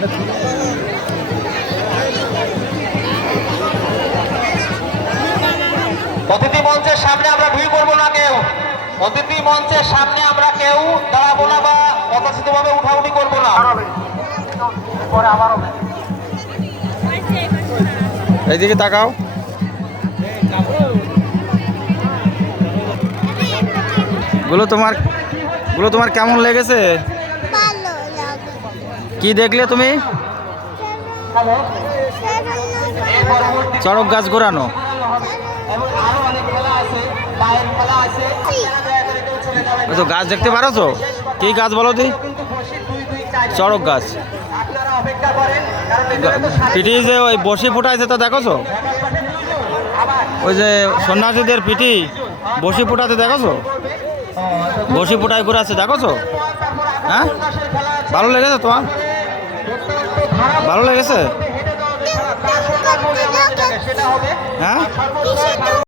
জায়গাটা অতিথি মঞ্চের সামনে আমরা ভিড় করব না কেউ। অতিথি মঞ্চের সামনে আমরা কেউ দাঁড়াবো না বা অতচিতভাবে উঠাউঠি করব না। এইদিকে তাকাও। গুলো তোমারগুলো তোমার কেমন লেগেছে? কি দেখলে তুমি? চড়ক গাছ ঘোরানো। তো গাছ দেখতে পারো তো কি গাছ বলো চার চড়ক গাছ। পিঠি যে ওই বসি ফুটাইছে তা দেখো তো ওই যে সন্ন্যাসীদের পিটি বসি ফুটাতে দেখো বসি ফুটাই করে আছে দেখো হ্যাঁ? ভালো লেগেছে তোমার? ভালো লেগেছে? হ্যাঁ?